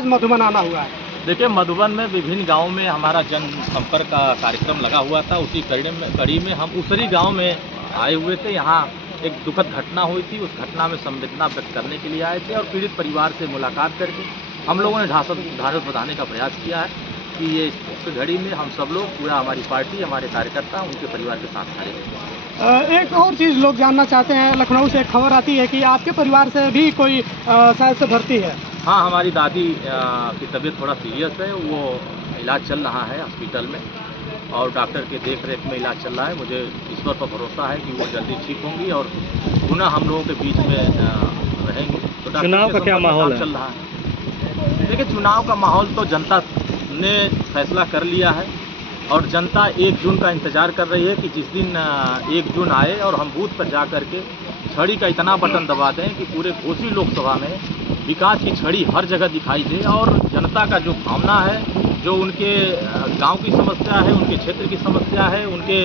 आज मधुबन आना हुआ है? देखिए, मधुबन में विभिन्न गाँव में हमारा जन संपर्क का कार्यक्रम लगा हुआ था। उसी कड़ी में हम उसरी गाँव में आए हुए थे। यहाँ एक दुखद घटना हुई थी। उस घटना में संवेदना व्यक्त करने के लिए आए थे और पीड़ित परिवार से मुलाकात करके हम लोगों ने ढाढ़स बंधाने का प्रयास किया है कि ये इस घड़ी में हम सब लोग, पूरा हमारी पार्टी, हमारे कार्यकर्ता उनके परिवार के साथ खड़े हैं। एक और चीज़ लोग जानना चाहते हैं, लखनऊ से एक खबर आती है कि आपके परिवार से भी कोई शायद से भर्ती है। हाँ, हमारी दादी की तबीयत थोड़ा सीरियस है। वो इलाज चल रहा है हॉस्पिटल में और डॉक्टर के देख रेख में इलाज चल रहा है। मुझे ईश्वर पर भरोसा है कि वो जल्दी ठीक होंगी और पुनः हम लोगों के बीच में रहेंगे। तो चुनाव का क्या माहौल चल रहा है? देखिए, चुनाव का माहौल तो जनता ने फैसला कर लिया है और जनता 1 जून का इंतज़ार कर रही है कि जिस दिन 1 जून आए और हम बूथ पर जा कर के छड़ी का इतना बटन दबा दें कि पूरे घोसी लोकसभा में विकास की छड़ी हर जगह दिखाई दे और जनता का जो भावना है, जो उनके गांव की समस्या है, उनके क्षेत्र की समस्या है, उनके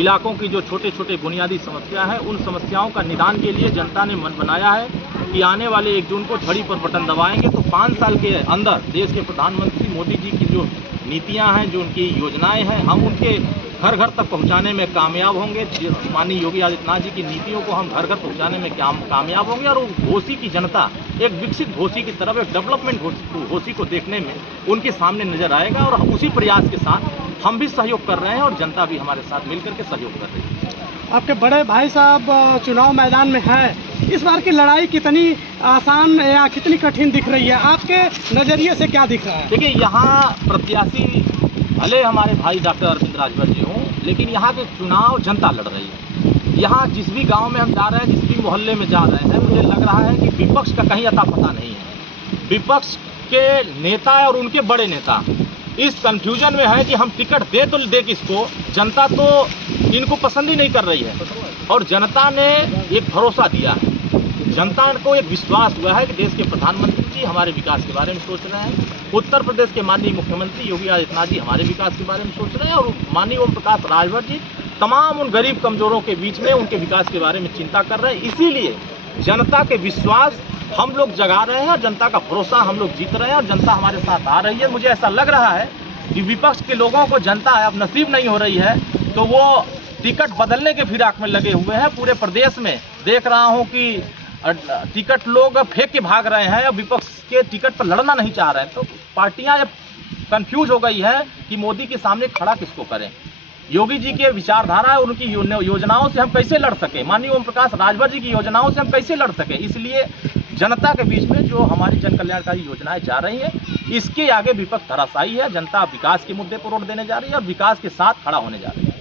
इलाकों की जो छोटे छोटे बुनियादी समस्या है, उन समस्याओं का निदान के लिए जनता ने मन बनाया है कि आने वाले 1 जून को छड़ी पर बटन दबाएंगे तो 5 साल के अंदर देश के प्रधानमंत्री मोदी जी की जो नीतियां हैं, जो उनकी योजनाएं हैं, हम उनके घर घर तक पहुंचाने में कामयाब होंगे। माननीय योगी आदित्यनाथ जी की नीतियों को हम घर घर पहुंचाने में कामयाब होंगे और घोसी की जनता एक विकसित घोसी की तरफ, एक डेवलपमेंट घोसी को देखने में उनके सामने नजर आएगा और उसी प्रयास के साथ हम भी सहयोग कर रहे हैं और जनता भी हमारे साथ मिलकर के सहयोग कर रही है। आपके बड़े भाई साहब चुनाव मैदान में है, इस बार की लड़ाई कितनी आसान या कितनी कठिन दिख रही है? आपके नज़रिए से क्या दिख रहा है? देखिए, यहाँ प्रत्याशी भले हमारे भाई डॉक्टर अरविंद राजभर जी हों, लेकिन यहाँ के चुनाव जनता लड़ रही है। यहाँ जिस भी गांव में हम जा रहे हैं, जिस भी मोहल्ले में जा रहे हैं, मुझे लग रहा है कि विपक्ष का कहीं अता पता नहीं है। विपक्ष के नेता और उनके बड़े नेता इस कंफ्यूजन में है कि हम टिकट दे किसको। जनता तो इनको पसंद ही नहीं कर रही है और जनता ने एक भरोसा दिया है, जनता को एक विश्वास हुआ है कि देश के प्रधानमंत्री जी हमारे विकास के बारे में सोच रहे हैं। उत्तर प्रदेश के माननीय मुख्यमंत्री योगी आदित्यनाथ जी हमारे विकास के बारे में सोच रहे हैं और माननीय ओम प्रकाश राजभर जी तमाम उन गरीब कमजोरों के बीच में उनके विकास के बारे में चिंता कर रहे हैं। इसीलिए जनता के विश्वास हम लोग जगा रहे हैं और जनता का भरोसा हम लोग जीत रहे हैं और जनता हमारे साथ आ रही है। मुझे ऐसा लग रहा है कि विपक्ष के लोगों को जनता अब नसीब नहीं हो रही है तो वो टिकट बदलने के फिराक में लगे हुए हैं। पूरे प्रदेश में देख रहा हूं कि टिकट लोग फेंक के भाग रहे हैं, विपक्ष के टिकट पर लड़ना नहीं चाह रहे हैं। तो पार्टियां अब कंफ्यूज हो गई है कि मोदी के सामने खड़ा किसको करें। योगी जी के विचारधारा और उनकी योजनाओं से हम कैसे लड़ सके, माननीय ओम प्रकाश राजभर जी की योजनाओं से हम कैसे लड़ सके। इसलिए जनता के बीच में जो हमारी जन कल्याणकारी योजनाएं जा रही हैं, इसके आगे विपक्ष धराशायी है। जनता विकास के मुद्दे पर वोट देने जा रही है और विकास के साथ खड़ा होने जा रही है।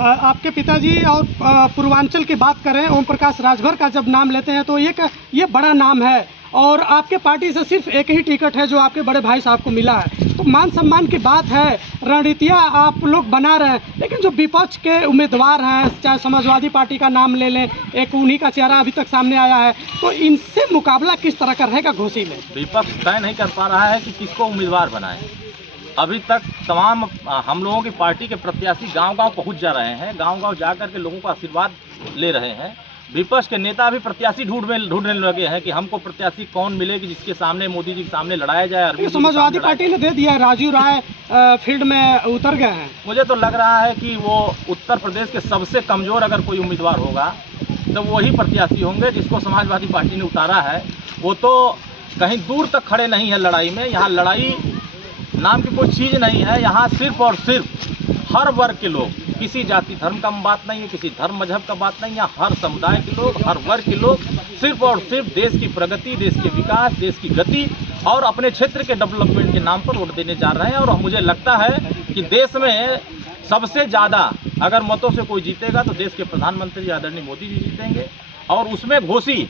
आपके पिताजी और पूर्वांचल की बात करें, ओम प्रकाश राजभर का जब नाम लेते हैं तो ये बड़ा नाम है और आपके पार्टी से सिर्फ एक ही टिकट है जो आपके बड़े भाई साहब को मिला है। तो मान सम्मान की बात है, रणनीतियाँ आप लोग बना रहे हैं, लेकिन जो विपक्ष के उम्मीदवार हैं, चाहे समाजवादी पार्टी का नाम ले लें, एक उन्हीं का चेहरा अभी तक सामने आया है, तो इनसे मुकाबला किस तरह का रहेगा घोसी में? विपक्ष तय नहीं कर पा रहा है कि किसको उम्मीदवार बनाए। अभी तक तमाम हम लोगों की पार्टी के प्रत्याशी गांव-गांव पहुंच जा रहे हैं, गांव-गांव जाकर के लोगों का आशीर्वाद ले रहे हैं। विपक्ष के नेता भी प्रत्याशी ढूंढने लगे हैं कि हमको प्रत्याशी कौन मिलेगी जिसके सामने मोदी जी के सामने लड़ाया जाए। समाजवादी पार्टी ने दे दिया, राजू राय फील्ड में उतर गए हैं। मुझे तो लग रहा है कि वो उत्तर प्रदेश के सबसे कमजोर अगर कोई उम्मीदवार होगा तो वही प्रत्याशी होंगे जिसको समाजवादी पार्टी ने उतारा है। वो तो कहीं दूर तक खड़े नहीं है लड़ाई में। यहाँ लड़ाई नाम की कोई चीज़ नहीं है। यहाँ सिर्फ और सिर्फ हर वर्ग के लोग, किसी जाति धर्म का बात नहीं है, किसी धर्म मजहब का बात नहीं है, हर समुदाय के लोग, हर वर्ग के लोग सिर्फ और सिर्फ देश की प्रगति, देश के विकास, देश की गति और अपने क्षेत्र के डेवलपमेंट के नाम पर वोट देने जा रहे हैं। और मुझे लगता है कि देश में सबसे ज़्यादा अगर मतों से कोई जीतेगा तो देश के प्रधानमंत्री आदरणीय मोदी जी जीतेंगे और उसमें घोसी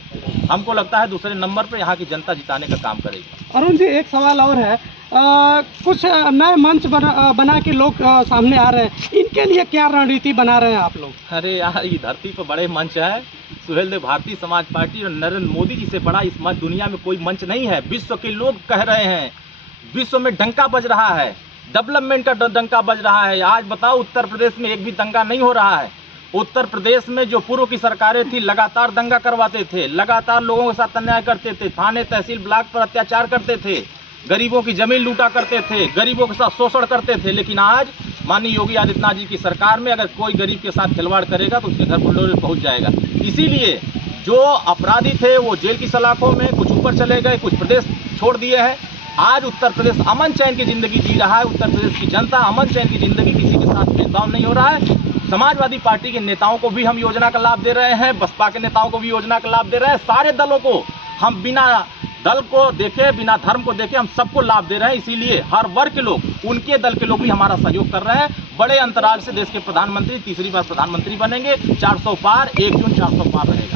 हमको लगता है दूसरे नंबर पर यहाँ की जनता जिताने का काम करेगी। अरुण जी, एक सवाल और है, कुछ नए मंच बना के लोग सामने आ रहे हैं, इनके लिए क्या रणनीति बना रहे हैं आप लोग? अरे यार, ये धरती पर बड़े मंच है। सुहेलदेव भारतीय समाज पार्टी और नरेंद्र मोदी जी से बड़ा इस मंच दुनिया में कोई मंच नहीं है। विश्व के लोग कह रहे हैं, विश्व में डंका बज रहा है, डेवलपमेंट का डंका बज रहा है। आज बताओ, उत्तर प्रदेश में एक भी दंगा नहीं हो रहा है। उत्तर प्रदेश में जो पूर्व की सरकारें थी लगातार दंगा करवाते थे, लगातार लोगों के साथ अन्याय करते थे, थाने तहसील ब्लॉक पर अत्याचार करते थे। गरीबों की जमीन लूटा करते थे, गरीबों के साथ शोषण करते थे। लेकिन आज माननीय योगी आदित्यनाथ जी की सरकार में अगर कोई गरीब के साथ खिलवाड़ करेगा तो उसके घर बुलडोजर पहुंच जाएगा। इसीलिए जो अपराधी थे वो जेल की सलाखों में, कुछ ऊपर चले गए, कुछ प्रदेश छोड़ दिए हैं। आज उत्तर प्रदेश अमन चैन की जिंदगी जी रहा है। उत्तर प्रदेश की जनता अमन चैन की जिंदगी, किसी के साथ भेदभाव नहीं हो रहा है। समाजवादी पार्टी के नेताओं को भी हम योजना का लाभ दे रहे हैं, बसपा के नेताओं को भी योजना का लाभ दे रहे हैं। सारे दलों को हम बिना दल को देखे, बिना धर्म को देखे हम सबको लाभ दे रहे हैं। इसीलिए हर वर्ग के लोग, उनके दल के लोग भी हमारा सहयोग कर रहे हैं। बड़े अंतराल से देश के प्रधानमंत्री तीसरी बार प्रधानमंत्री बनेंगे। 400 पार, 1 जून 400 पार रहेगा।